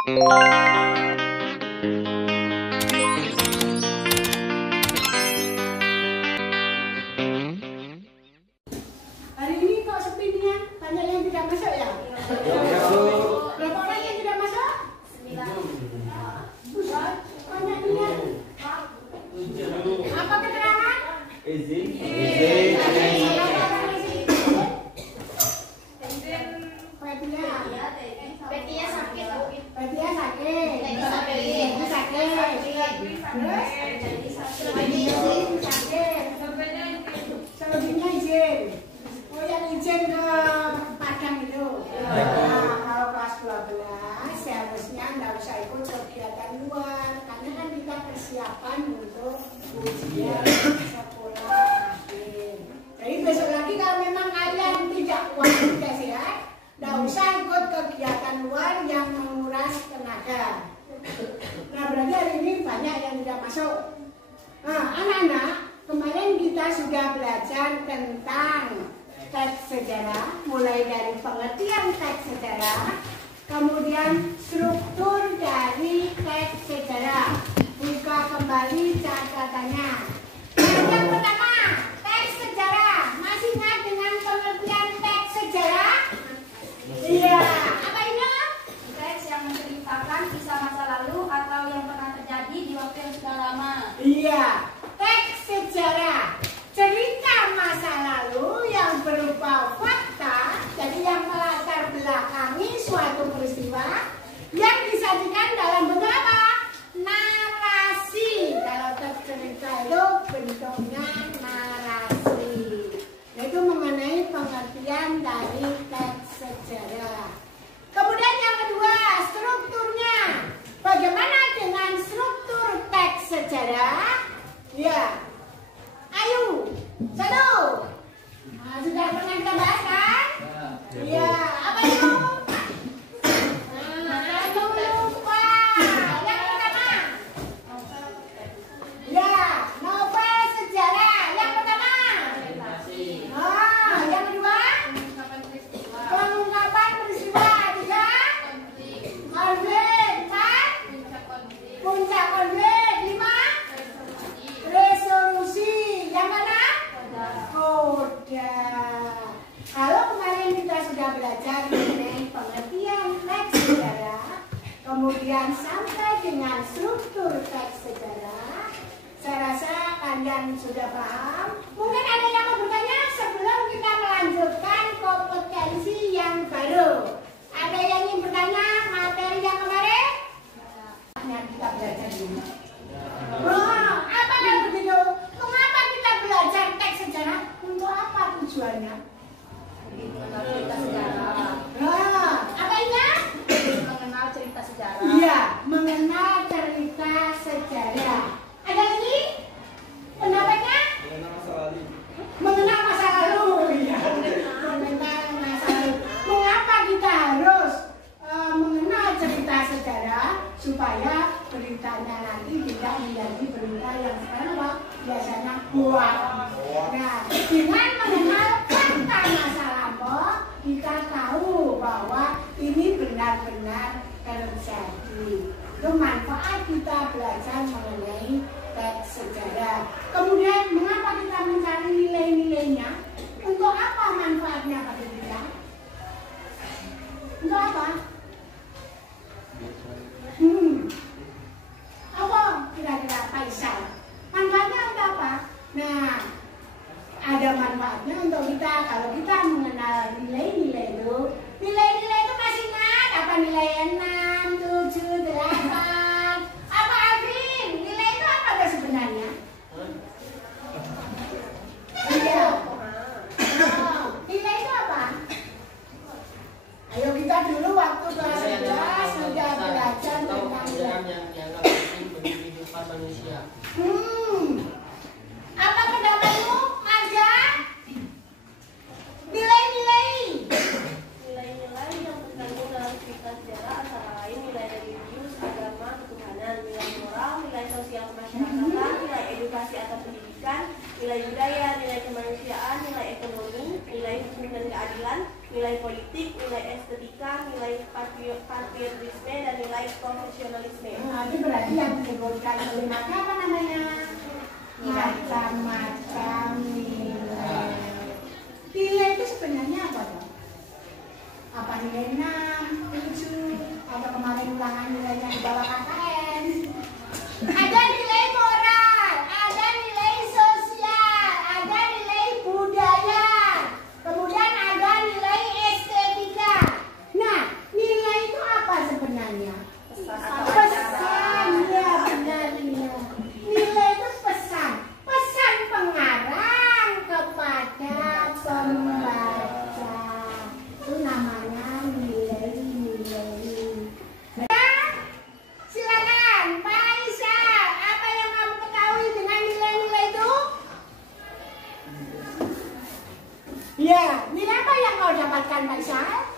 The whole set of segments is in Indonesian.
Hari ini kok sepi nih ya? Banyak yang tidak masuk ya? Berapa orang yang tidak masuk? 9. Banyak nih ya? Apa keterangan? Izin. Betia sakit. Selebihnya izin. Oh, yang izin ke Padang itu. Nah, kalau kelas 12 seharusnya nggak usah ikut kegiatan luar, karena kan kita persiapan untuk ujian sekolah akhir. Jadi besok lagi kalau memang kalian tidak kuat, tidak sehat, nggak usah ikut kegiatan luar yang menguras tenaga. Nah, berarti hari ini banyak yang tidak masuk. Nah, anak-anak, kemarin kita sudah belajar tentang teks sejarah, mulai dari pengertian teks sejarah, kemudian struktur dari teks sejarah. Buka kembali catatannya. Yang pertama, teks sejarah. Masih ingat dengan pengertian teks sejarah? Iya. Apa itu? Teks yang menceritakan kisah masa lalu atau yang pernah terjadi di waktu yang sudah lama. Iya. Teks sejarah. Cerita masa lalu yang berupa fakta, jadi yang melatar belakangi suatu peristiwa yang disajikan dalam bentuk apa? Narasi. Kalau teks cerita itu bentuknya narasi. Yaitu mengenai pengertian dari teks sejarah. Kemudian yang kedua, strukturnya. Bagaimana dengan struktur teks sejarah? Ya. Ayo, satu. Nah, sudah pernah kita bahas kan? Iya, apa itu? Nah, jangan lupa. Yang pertama. Ya, novel sejarah. Yang pertama. Nah, yang kedua. Pengungkapan peristiwa. Tiga. Konflik. Empat. Puncak konflik. Lima. Resolusi. Yang mana? Koda. Kalau kemarin kita sudah belajar mengenai pengertian teks sejarah, kemudian sampai dengan struktur teks sejarah, saya rasa kalian sudah paham. Mungkin ada yang mau bertanya sebelum kita melanjutkan kompetensi yang baru. Ada yang ingin bertanya materi yang kemarin? Yang kita belajar dulu. Oh, apa yang begitu? Mengapa kita belajar teks sejarah? Untuk apa tujuannya? Cerita sejarah. Nah, apa ini? Mengenal cerita sejarah. Iya, mengenal cerita sejarah. Ada lagi? Pendapatnya? Mengenal masa lalu. Iya. Mengenal masa lalu. Mengapa kita harus mengenal cerita sejarah supaya beritanya nanti tidak menjadi berita yang sekarang apa? Biasanya hoax. Nah, dengan mengenal fakta masa lampau, kita tahu bahwa ini benar-benar terjadi. Itu manfaat kita belajar mengenai teks sejarah. Kemudian, mengapa kita mencari nilai-nilainya? Untuk apa manfaatnya bagi kita? Untuk apa? Apa kira-kira Faisal? Manfaatnya untuk apa? Nah, ada manfaatnya untuk kita kalau kita mengenal nilai-nilai itu. Nilai-nilai itu masih ingat apa? Nilai 6, 7, 8. Apa Alvin? Nilai itu apa sebenarnya? Iya. Oh, nilai itu apa? Ayo kita dulu waktu kelas 11 sudah belajar tentang yang dianggap penting bagi kehidupan manusia. Apa pendapatmu, Marja? Nilai-nilai. Nilai-nilai yang terkandung dalam cerita sejarah antara lain nilai religius, agama, ketuhanan, nilai moral, nilai sosial kemasyarakatan, nilai edukasi atau pendidikan, nilai budaya, nilai kemanusiaan, nilai ekonomi, nilai hukum dan keadilan, nilai politik, nilai estetika, nilai patriotisme, dan nilai nilai profesionalisme. Nah, itu berarti yang disebutkan oleh maka apa namanya? Macam-macam nilai. Nilai itu sebenarnya apa dong? Apa nilai 6, 7, atau kemarin ulangan nilainya di bawah KKN? Ada nilai moral, ada nilai sosial, ada nilai budaya, kemudian ada nilai estetika. Nah, nilai itu apa sebenarnya? Pesan, ya benar ya. Nilai itu pesan, pesan pengarang kepada pembaca. Itu namanya nilai-nilai. Nah, silakan Pak Aisyah, apa yang kamu ketahui dengan nilai-nilai itu? Ya, nilai apa yang kau dapatkan Pak Aisyah?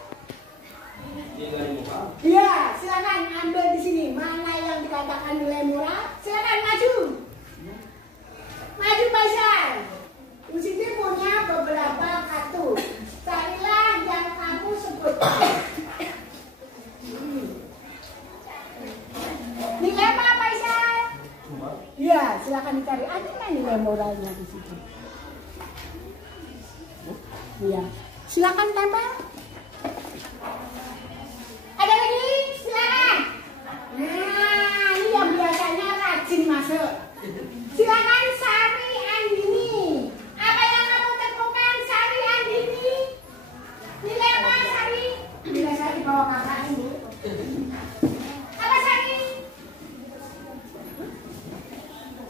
Nilai moral. Ya, silakan ambil di sini. Mana yang dikatakan nilai moral? Silakan maju. Maju Pak Aisyah. Di sini punya beberapa kartu. Carilah yang kamu sebutkan. Nilai apa Pak Aisyah? Ya, silakan dicari. Ada nilai moralnya di situ. Iya. Silakan tempel. Ada lagi? Silakan. Nah, ini yang biasanya rajin masuk. Silakan Sari Andini. Apa yang kamu temukan Sari Andini? Nilai apa Sari? Nilai Sari bawa kakak ini. Apa Sari?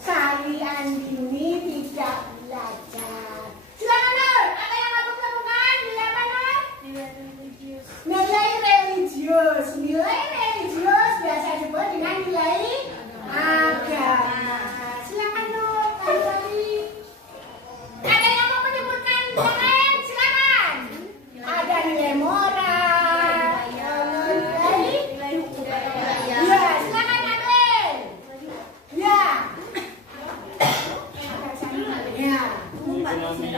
Sari Andini tidak belajar. Silakan Nur. Apa yang kamu temukan? Nilai apa Nur? Nilai religius. Nilai religius. Nilai religius biasa disebut dengan nilai agama. Silakan Nur, kali. Ada yang mau menyebutkan yang lain? Silakan. Ada nilai moral, nilai budaya. ya, silakan ambil. Ya. Ya. Ekonomi.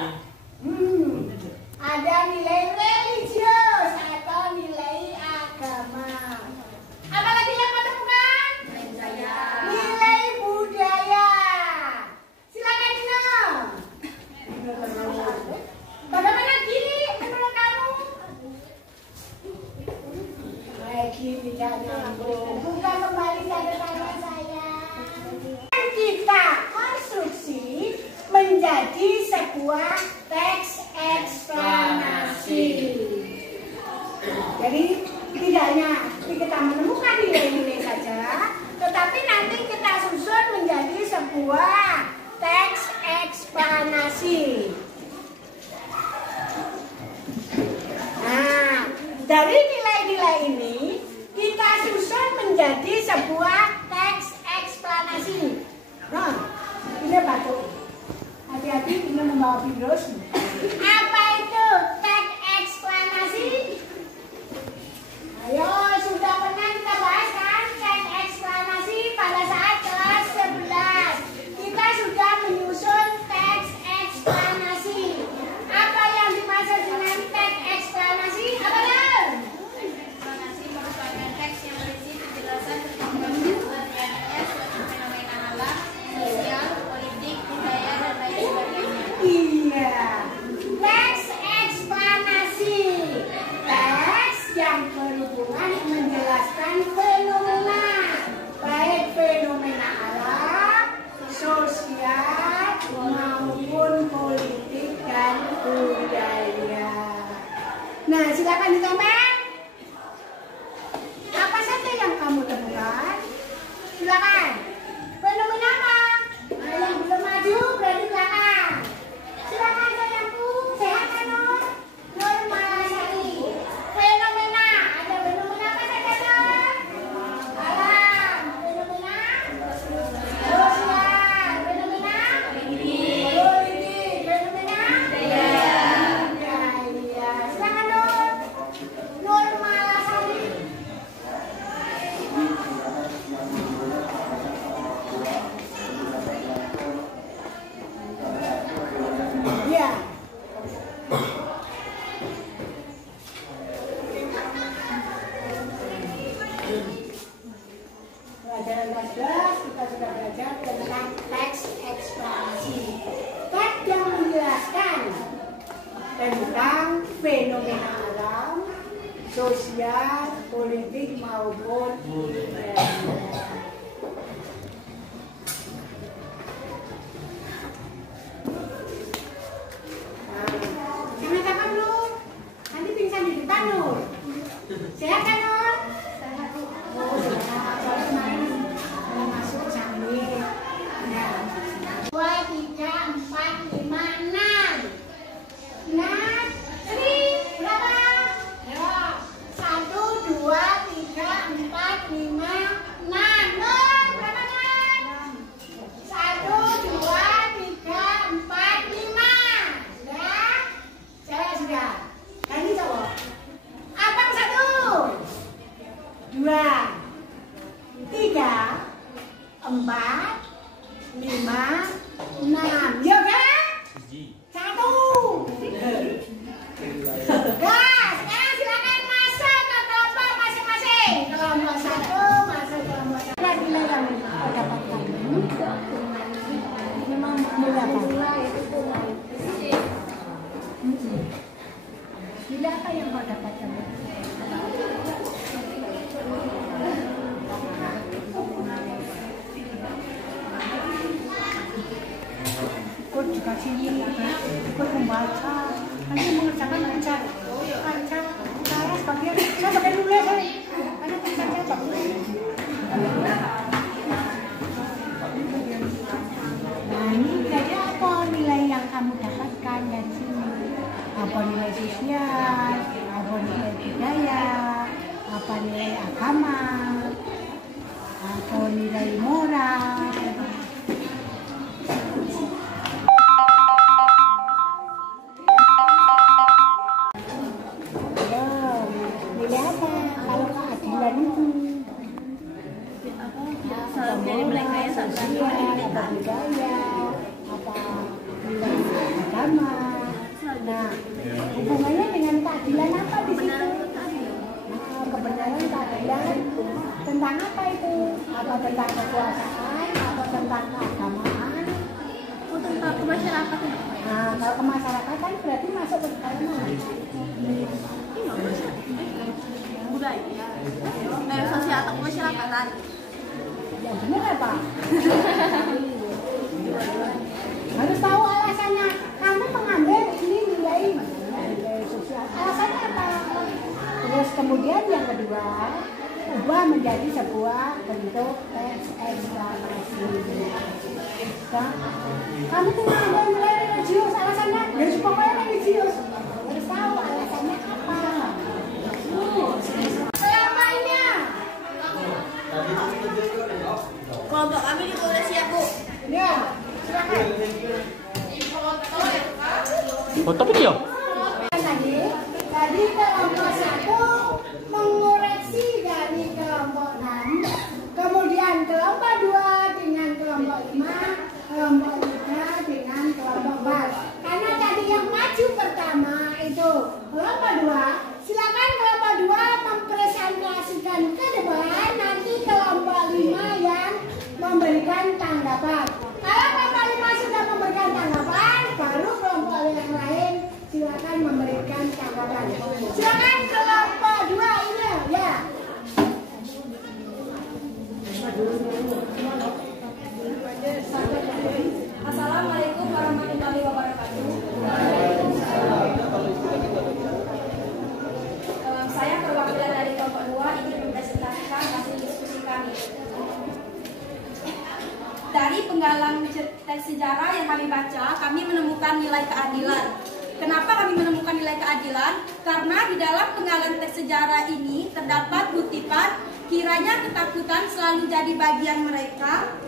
Ada nilai religius atau nilai agama. Apa lagi yang kau temukan? Nilai budaya. Silakan Dino. Bagaimana gini menurut kamu? Lagi tidak nyambung. Buka kembali catatan saya. Kita konstruksi menjadi sebuah teks eksplanasi. Jadi tidak hanya kita menemukan nilai-nilai saja, tetapi nanti kita susun menjadi sebuah teks eksplanasi. Nah, dari nilai-nilai ini kita susun menjadi sebuah teks eksplanasi. Nah, ini batuk. Hati-hati ini membawa virus. Apa itu teks eksplanasi? Ayo, sudah pernah kita bahas kan teks eksplanasi pada saat kelas 11. Kita sudah menyusun teks eksplanasi. Apa yang dimaksud dengan teks eksplanasi? Apa Nur? Eksplanasi merupakan teks yang berisi penjelasan tentang terjadinya suatu fenomena alam, sosial, politik, budaya, dan lain sebagainya. Iya, teks eksplanasi. Teks yang berhubungan menjelaskan fenomena, baik fenomena alam, sosial, maupun politik dan budaya. Nah, silakan ditambah. Apa saja yang kamu temukan? Silakan. Fenomena apa? Nah, yang belum maju berarti belakang. Silakan sayangku, sehat kan Nur? Nur Malasari. Fenomena, ada fenomena apa saja Nur? Alam, fenomena sosial, fenomena politik, fenomena budaya. Silakan Nur. Nur Malasari. Ya. pelajaran 14 kita sudah belajar tentang teks eksplanasi. Teks yang menjelaskan tentang fenomena alam, sosial, politik maupun budaya. Jangan capek Nur, nanti pingsan di depan Nur. Sehat kan Nur? Sehat. Oh sehat. Soalnya kemarin masuk sambil. Ya. 2, 3, 4, 5, 6. Nah, ini berapa? Ya. 1, 2, 3, 4, 5, 6. Nur, berapa kan? 1, 2, 3, 4, 5. Sudah? Saya sudah. Ganti coba. Abang 1, 2, 3, 4, 5, 6. Yuk kan? 1. Gas, sekarang silakan masuk ke kelompok masing-masing. Kelompok 1 masuk ke kelompok 1. Nilai yang kau dapatkan memang berapa? Nilai apa yang kau dapatkan? Ikut dikasih ikut membaca, nanti mengerjakan lancar, saya pakai nulis karena tulisannya bagus. Nah ini jadi apa nilai yang kamu dapatkan dari sini? Apa nilai sosial, apa nilai budaya, apa nilai agama, atau nilai moral? Nilai apa? Kalau keadilan itu nilai sosial, apa budaya, apa nilai agama. Nah, hubungannya dengan keadilan apa di situ? Nah, kebenaran keadilan tentang apa itu? Apa tentang kekuasaan? Apa tentang keagamaan? Oh, tentang kemasyarakatan. Nah, kalau kemasyarakatan berarti masuk ke dalam mana? Budaya. Sosial atau kemasyarakatan. Yang benar apa? Harus tahu alasannya. Kami mengambil ini nilai sosial. Alasannya apa? Terus kemudian yang kedua, ubah menjadi sebuah bentuk teks eksplanasi. Nah, kami tuh mengambil nilai religius. Alasannya dari pokoknya religius. Harus tahu alasannya apa. Selamanya. Kelompok kami ditulis ya Bu. Ya, silakan. Oh, tapi dia. Tadi kelompok 1 mengoreksi dari kelompok 6, kemudian kelompok 2 dengan kelompok 5, kelompok 3 dengan kelompok 4. Karena tadi yang maju pertama itu kelompok 2, silakan kelompok 2 mempresentasikan ke depan, nanti kelompok 5 yang memberikan tanggapan. Kalau kelompok 5 sudah memberikan tanggapan, baru kelompok yang lain silakan memberikan tanggapan. Silakan kelompok 2 ini ya. Assalamualaikum warahmatullahi wabarakatuh. Saya perwakilan dari kelompok 2 ingin mempresentasikan hasil diskusi kami. Dari penggalan teks sejarah yang kami baca, kami menemukan nilai keadilan. Kenapa kami menemukan nilai keadilan? Karena di dalam penggalan teks sejarah ini terdapat kutipan, kiranya ketakutan selalu jadi bagian mereka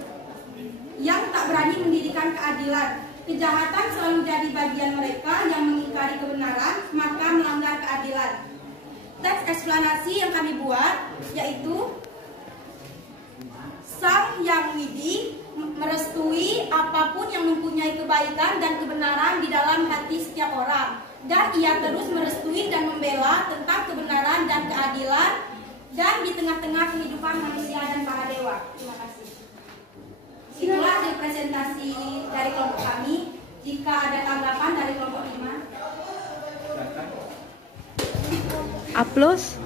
yang tak berani mendirikan keadilan. Kejahatan selalu jadi bagian mereka yang mengingkari kebenaran, maka melanggar keadilan. Teks eksplanasi yang kami buat yaitu Sang Yang Widi merestui apapun yang mempunyai kebaikan dan kebenaran di dalam hati setiap orang, dan ia terus merestui dan membela tentang kebenaran dan keadilan dan di tengah-tengah kehidupan manusia dan para dewa. Terima kasih. Itulah representasi dari kelompok kami. Jika ada tanggapan dari kelompok 5. Aplaus.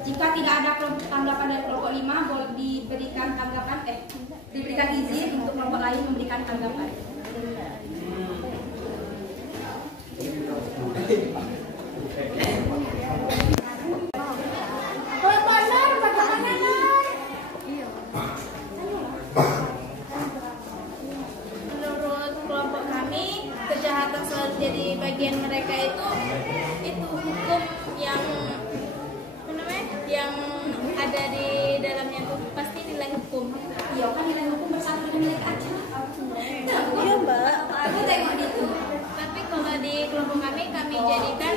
Jika tidak ada tanggapan dari kelompok 5, boleh diberikan tanggapan, diberikan izin untuk kelompok lain memberikan tanggapan. Menurut kelompok kami, kejahatan selalu jadi bagian mereka itu hukum yang yang ada di dalamnya itu pasti nilai hukum. Iya, kan nilai hukum bersatu dengan nilai keadilan. Iya mbak. Aku tengok itu. Tapi kalau di kelompok kami jadikan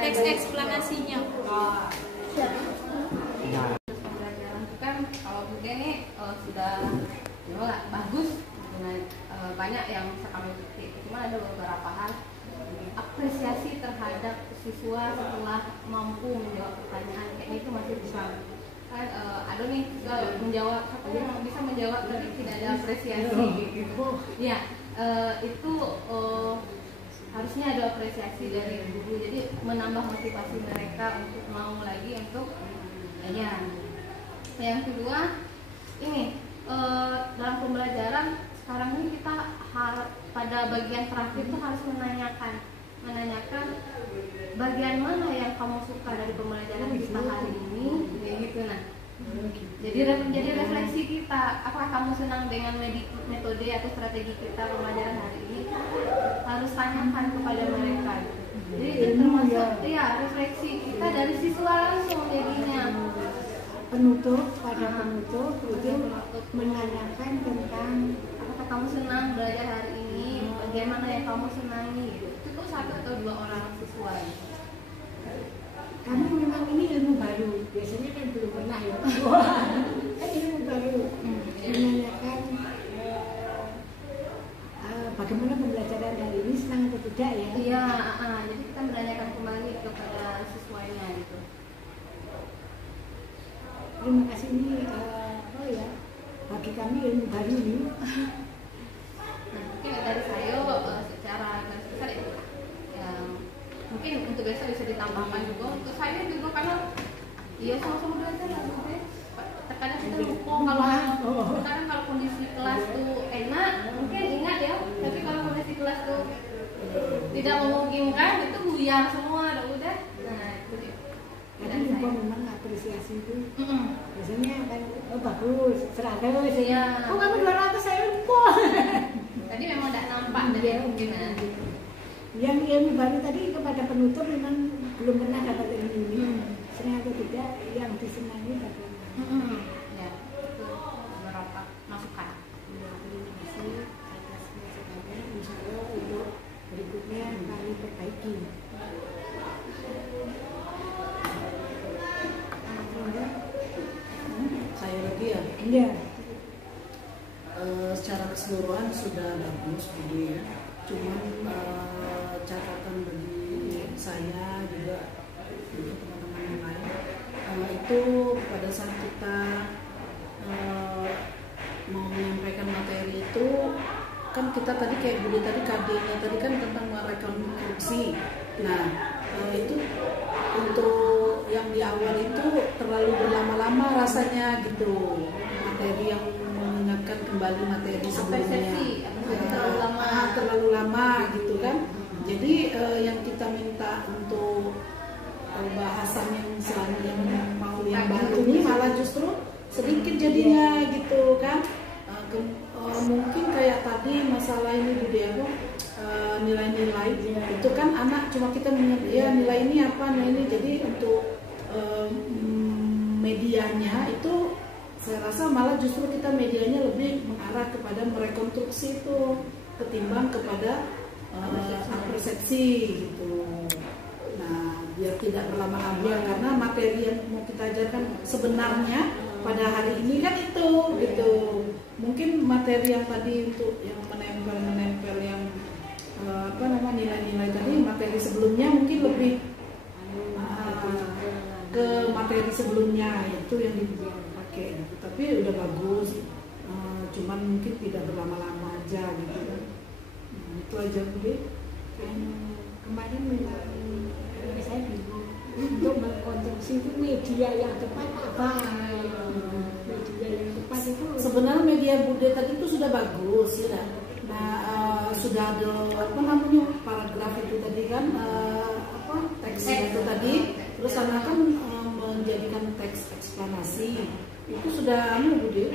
teks eksplanasinya. Kan kalau Bude nih sudah bagus dengan banyak yang bisa kami petik. Cuma ada beberapa hal apresiasi terhadap siswa setelah mampu menjawab pertanyaan kayak itu masih kurang. Kan ada nih menjawab, siapa yang bisa menjawab tapi tidak ada apresiasi gitu. Ya, itu harusnya ada apresiasi dari guru. Jadi menambah motivasi mereka untuk mau lagi untuk belajar. Yang kedua, ini dalam pembelajaran sekarang ini kita pada bagian terakhir itu harus menanyakan bagian mana yang kamu suka dari pembelajaran kita hari ini, kayak gitu. Nah, jadi refleksi kita, apakah kamu senang dengan metode atau strategi kita pembelajaran hari ini, harus tanyakan kepada mereka. Jadi itu termasuk ya refleksi kita dari siswa langsung jadinya. Penutup itu menanyakan tentang apakah kamu senang belajar hari ini, bagaimana yang kamu senangi gitu. Itu 1 atau 2 orang siswa gitu. Kami memang ini ilmu baru, biasanya kan belum pernah ya. Kan ilmu baru menanyakan bagaimana pembelajaran hari ini, senang atau tidak ya. Iya, jadi kita menanyakan kembali kepada siswanya gitu. Terima kasih, ini bagi kami ilmu baru nih. Mungkin dari saya secara garis besar ya, mungkin untuk besok bisa ditambahkan juga. Untuk saya juga karena iya sama-sama belajar lah, terkadang kita lupa kalau kondisi kelas tuh enak, mungkin ingat ya, tapi kalau kondisi kelas tuh tidak memungkinkan itu buyar semua, udah. Nah itu dia. Tapi juga memang apresiasi itu biasanya kan bagus, seragam Iya. Oh kamu 200, saya lupa. Tadi memang tidak nampak dari kemungkinan. Yang ilmu baru tadi kepada penutup memang belum pernah dapat ilmu ini. Senang atau tidak, yang disenangi bagaimana. Ya, itu beberapa masukan. Terima kasih atas masukannya. Insya Allah untuk berikutnya kami perbaiki. Saya lagi ya. Iya. Secara keseluruhan sudah bagus ini ya. Cuman catatan bagi saya juga untuk teman-teman yang lain itu pada saat kita mau menyampaikan materi itu kan kita tadi kayak Budi tadi KD-nya tadi kan tentang merekonstruksi. Nah itu untuk yang di awal itu terlalu berlama-lama rasanya gitu, materi yang mengingatkan kembali materi sebelumnya terlalu lama gitu kan. Jadi yang kita minta untuk bahasan yang selanjutnya yang baru ini malah justru sedikit jadinya gitu kan. Mungkin kayak tadi masalah ini di Diego nilai-nilai itu kan anak cuma kita mengerti ya nilai ini apa, nilai ini, jadi untuk medianya itu saya rasa malah justru kita medianya lebih mengarah kepada merekonstruksi itu ketimbang kepada persepsi gitu. Nah, biar tidak berlama-lama karena materi yang mau kita ajarkan sebenarnya pada hari ini kan itu gitu. Mungkin materi yang tadi untuk yang menempel yang nilai-nilai tadi materi sebelumnya mungkin lebih ke materi sebelumnya itu yang dipakai. Tapi udah bagus. Cuman mungkin tidak berlama-lama aja gitu kan. Itu aja Bu. Kemarin memang saya bingung untuk mengkonsumsi itu media yang tepat apa? Media yang tepat itu sebenarnya media Bude tadi itu sudah bagus ya. Nah, sudah ada paragraf itu tadi kan teksnya itu tadi, terus anak kan menjadikan teks eksplanasi itu sudah Bude,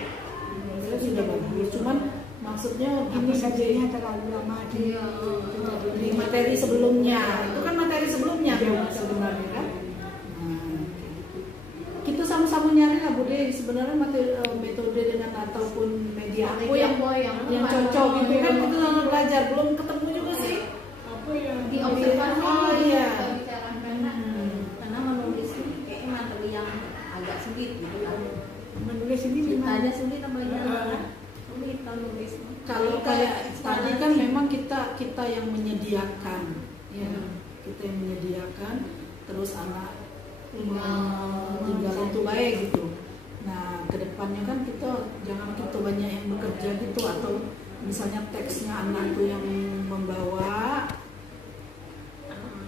sudah bagus. Cuman maksudnya ini saja terlalu lama di materi sebelumnya. Itu kan materi sebelumnya sebenarnya kan. Kita sama-sama nyari lah Bude sebenarnya metode dengan ataupun media apa yang cocok gitu kan. Kita sama belajar belum ketemu juga sih. Apa yang Diobservasi iya. Karena menulis ini kayaknya materi yang agak sulit gitu kan. menulis ini Ceritanya sulit apa gimana? Sulit kalau nulis. Kalau kayak tadi kan memang kita yang menyediakan, ya, kita yang menyediakan, terus anak tinggal itu baik gitu. Nah kedepannya kan kita jangan kita banyak yang bekerja gitu atau misalnya teksnya anak tuh yang membawa.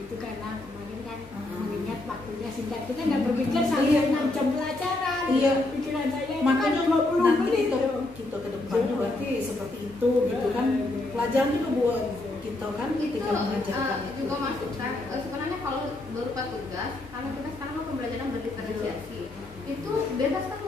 Itu karena kemarin kan mengingat waktunya singkat kita nggak berpikir sampai 6 jam pelajaran. Iya. Pikiran saya Makanya kan 20 nanti menit. kita ke depan berarti seperti itu gitu kan. Pelajaran juga buat kita kan Itu ketika mengajarkan juga masuk kan. Sebenarnya kalau berupa tugas, kalau tugas sekarang pembelajaran berdiferensiasi itu bebas kan